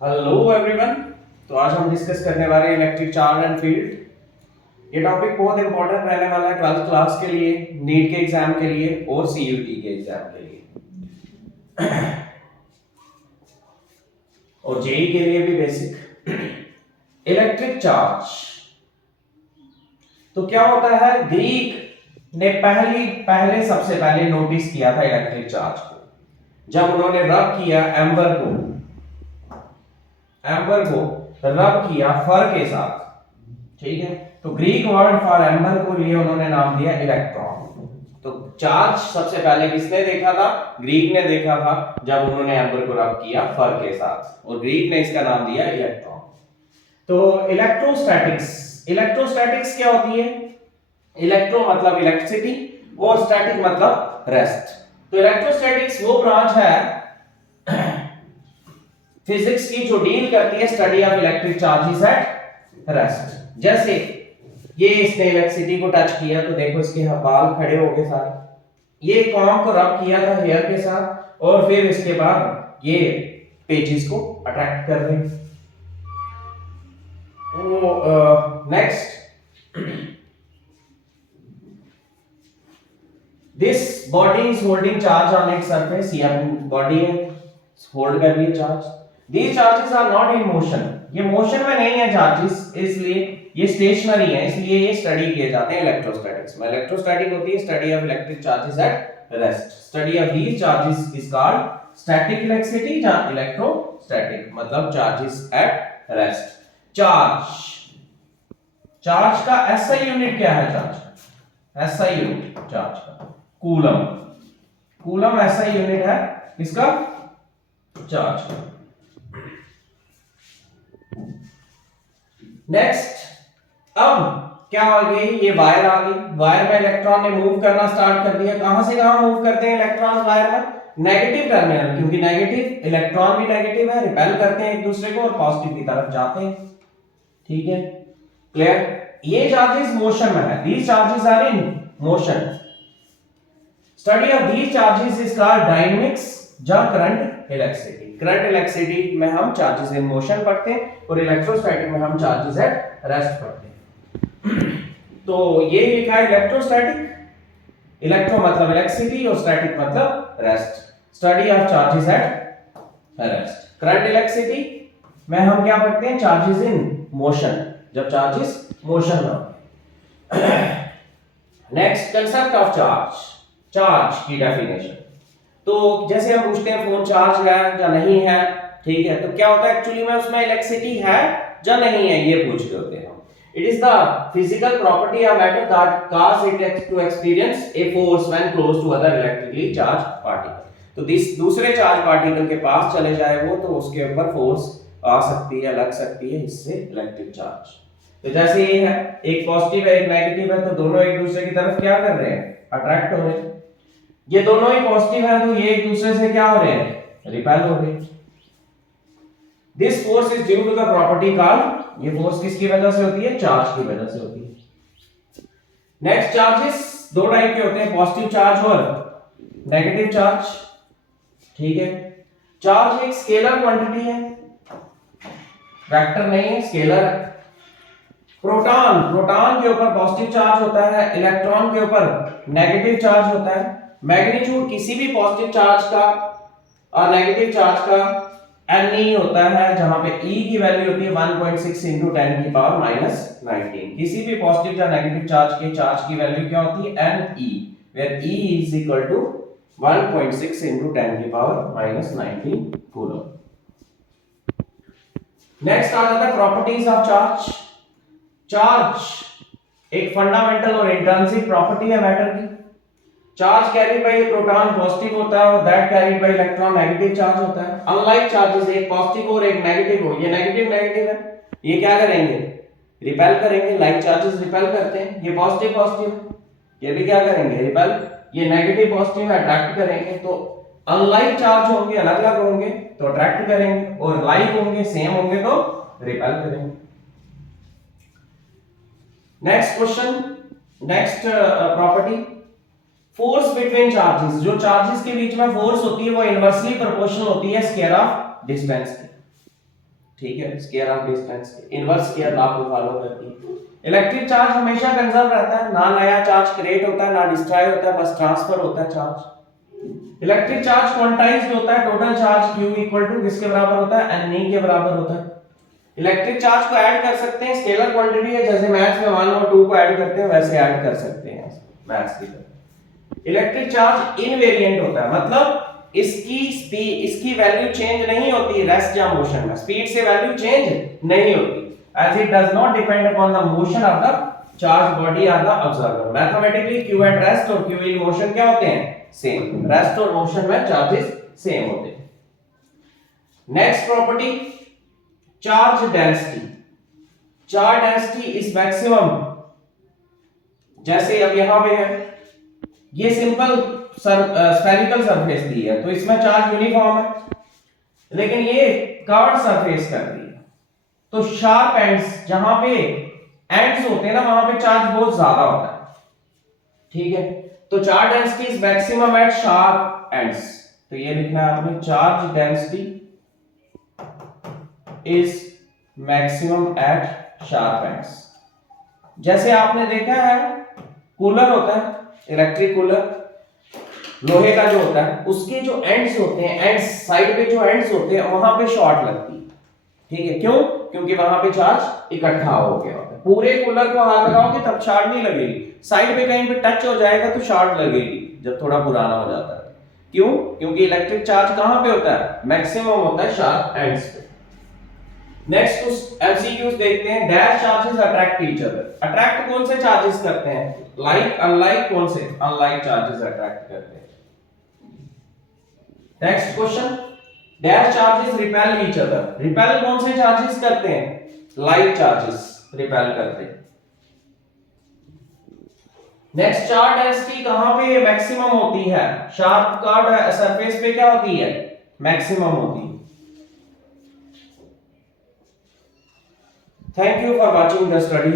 Hello everyone. तो आज हम डिस्कस करने वाले हैं इलेक्ट्रिक चार्ज एंड फील्ड। ये टॉपिक बहुत इंपॉर्टेंट रहने वाला है 12th क्लास के लिए, नीट के एग्जाम के लिए और सीयूटी के एग्जाम के लिए और जेई के लिए भी बेसिक। इलेक्ट्रिक चार्ज तो क्या होता है, ग्रीक ने पहले सबसे पहले नोटिस किया था इलेक्ट्रिक चार्ज को जब उन्होंने रब किया एम्बर को रब किया फर के साथ। ठीक है, तो ग्रीक वर्ड फॉर एम्बर को लिए उन्होंने नाम दिया इलेक्ट्रॉन। तो चार्ज सबसे पहले किसने देखा था? ग्रीक ने देखा था जब उन्होंने एम्बर को रब किया फर के साथ, और ग्रीक ने इसका नाम दिया इलेक्ट्रॉन। तो इलेक्ट्रोस्टैटिक्स क्या होती है? इलेक्ट्रो मतलब इलेक्ट्रिसिटी और स्टैटिक मतलब रेस्ट। तो इलेक्ट्रोस्टैटिक्स वो ब्रांच है फिजिक्स की जो डील करती है study of electric charges at rest. जैसे ये इसने इलेक्ट्रिसिटी को टच किया तो देखो इसके बाल खड़े हो गए सारे। ये कॉम को रब किया था हेयर के साथ और फिर इसके बाद ये पेजेस को अट्रैक्ट कर रहे हैं। Next, this body is holding charge on its surface. ये बॉडी है, होल्ड कर रही है charge. These charges are not in motion। ये मोशन में नहीं है चार्जेस, इसलिए ये स्टेशनरी है, इसलिए ये स्टडी किए जाते हैं इलेक्ट्रोस्टैटिक्स में। इलेक्ट्रोस्टैटिक होती है study of electric charges at rest. Study of these charges is called static electricity या इलेक्ट्रोस्टैटिक मतलब चार्जेस एट रेस्ट। चार्ज का एसआई यूनिट क्या है? एसआई यूनिट चार्ज का कूलम एसआई यूनिट है इसका चार्ज का। नेक्स्ट, अब क्या आ गई? ये वायर आ गई। वायर में इलेक्ट्रॉन ने मूव करना स्टार्ट कर दिया। कहां से कहां मूव करते हैं इलेक्ट्रॉन वायर में? नेगेटिव टर्मिनल, क्योंकि नेगेटिव इलेक्ट्रॉन भी नेगेटिव है, रिपेल करते हैं एक दूसरे को और पॉजिटिव की तरफ जाते हैं। ठीक है, क्लियर? ये चार्जेस मोशन में है। These charges are in motion. Study of these charges is called dynamics या करंट इलेक्ट्रिसिटी। करंट इलेक्ट्रिसिटी में हम चार्जेस इन मोशन पढ़ते हैं और इलेक्ट्रोस्टैटिक में हम चार्जेस एट रेस्ट पढ़ते हैं। तो ये लिखा है इलेक्ट्रोस्टैटिक। इलेक्ट्रो मतलब इलेक्ट्रिसिटी और स्टैटिक मतलब rest. Study of charges at rest. Current electricity में हम क्या पढ़ते हैं? चार्जेस इन मोशन, जब चार्जेस मोशन में। नेक्स्ट, कंसेप्ट ऑफ चार्ज की डेफिनेशन। तो जैसे हम पूछते हैं फोन चार्ज है या नहीं है, ठीक है, तो क्या होता है एक्चुअली में उसमें इलेक्ट्रिसिटी है या नहीं है, ये पूछ रहे होते हैं हम। It is the physical property of matter that cause it to experience a force when close to other electrically charge particle. तो दूसरे चार्ज पार्टिकल के पास चले जाए वो, तो उसके ऊपर फोर्स आ सकती है, लग सकती है, इससे इलेक्ट्रिक चार्ज। तो जैसे ये है, एक पॉजिटिव है एक नेगेटिव है, तो दोनों एक दूसरे की तरफ क्या कर रहे हैं? अट्रैक्ट हो रहे हैं। ये दोनों ही पॉजिटिव है तो ये एक दूसरे से क्या हो रहे हैं? रिपेल हो रहे हैं। This force is due to the property called. ये फोर्स किसकी वजह से होती है? चार्ज की वजह से होती है। नेक्स्ट, चार्जेस दो टाइप के होते हैं, पॉजिटिव चार्ज और नेगेटिव चार्ज। ठीक है, चार्ज एक स्केलर क्वांटिटी है, वेक्टर नहीं है, स्केलर है। प्रोटॉन के ऊपर पॉजिटिव चार्ज होता है, इलेक्ट्रॉन के ऊपर नेगेटिव चार्ज होता है। मैग्नीट्यूड किसी भी पॉजिटिव चार्ज का और नेगेटिव चार्ज का Ne होता है, जहां पे E की वैल्यू होती है 1.6 into 10 की पावर -19। किसी भी पॉजिटिव या नेगेटिव चार्ज के चार्ज की वैल्यू क्या होती है? Ne, where E is equal to 1.6 into 10 की पावर -19 कूलम। नेक्स्ट आ जाता है प्रॉपर्टीज ऑफ चार्ज एक फंडामेंटल और इंट्रिंसिक प्रॉपर्टी है मैटर की। Charge carried by A proton positive होता है और that carried by electron negative charge होता है। अनलाइक चार्जेस एक पॉजिटिव और एक नेगेटिव हो, ये नेगेटिव है, ये क्या करेंगे? रिपेल करेंगे। लाइक चार्जेस रिपेल करते हैं, ये पॉजिटिव, ये भी क्या करेंगे? रिपेल। ये नेगेटिव पॉजिटिव है, अट्रैक्ट करेंगे। तो अनलाइक चार्ज होंगे, अलग-अलग होंगे तो अट्रैक्ट करेंगे, और लाइक होंगे, सेम होंगे तो रिपेल करेंगे। Next question, next property, force between charges. जो चार्जेस के बीच में फोर्स होती है वो इनवर्सली प्रोपोर्शनल होती है स्क्वायर ऑफ डिस्टेंस के। ठीक है, square of distance inverse square law को फॉलो करती है। इलेक्ट्रिक चार्ज हमेशा कंजर्व रहता है, ना नया चार्ज क्रिएट होता है ना डिस्ट्रॉय होता है, बस ट्रांसफर होता है चार्ज। इलेक्ट्रिक चार्ज क्वांटाइज्ड होता है, total charge Q equal to किसके बराबर होता है, n के बराबर होता है। इलेक्ट्रिक चार्ज को ऐड कर सकते हैं, स्केलर क्वांटिटी है, जैसे मैथ्स में 1 और 2 को ऐड करते हैं वैसे ऐड कर सकते हैं मैथ्स की तरह। इलेक्ट्रिक चार्ज इनवेरिएंट होता है, मतलब इसकी वैल्यू चेंज नहीं होती रेस्ट या मोशन में, स्पीड से वैल्यू चेंज नहीं होती, as it does not depend upon the motion of the charge body or the observer. Mathematically q at rest और q in motion क्या होते हैं, सेम। रेस्ट और मोशन में चार्जेस सेम होते हैं। Next property, charge density. Charge density is maximum, जैसे अब यहां पे है, ये सिंपल स्फेरिकल सरफेस दी है तो इसमें चार्ज यूनिफॉर्म है, लेकिन ये कर्व्ड सरफेस कर दी है तो शार्प एंड्स, जहां पे एंड्स होते हैं ना वहां पे चार्ज बहुत ज्यादा होता है, ठीक है। तो charge density is maximum at sharp ends, तो ये लिखना है आपने, charge density is maximum at sharp ends. जैसे आपने देखा है कूलर होता है, इलेक्ट्रिक कूलर लोहे का जो होता है, उसके जो एंड्स होते हैं, एंड्स साइड पे जो एंड्स होते हैं वहां पे शॉर्ट लगती है, ठीक है। क्यों? क्योंकि वहां पे चार्ज इकट्ठा हो गया होता है। पूरे कूलर को हाथ लगाओगे तब शॉर्ट नहीं लगेगी, साइड पे कहीं पे टच हो जाएगा तो शॉर्ट लगेगी जब थोड़ा पुराना हो जाता है। क्यों? क्योंकि इलेक्ट्रिक चार्ज कहां पे होता है, मैक्सिमम होता है शार्प एंड्स पे। नेक्स्ट कुछ एमसीक्यूज देखते हैं। Dash charges attract each other, attract कौन से चार्जेस करते हैं, लाइक अनलाइक, कौन से अनलाइक चार्जेस अट्रैक्ट करते हैं। Next question, dash charges repel each other, repel कौन से चार्जेस करते हैं, लाइक चार्जेस रिपेल करते हैं। नेक्स्ट, चार्ज डेंसिटी कहां पे मैक्सिमम होती है, शार्प कर्व्ड सरफेस पे क्या होती है, मैक्सिमम होती है। Thank you for watching the study.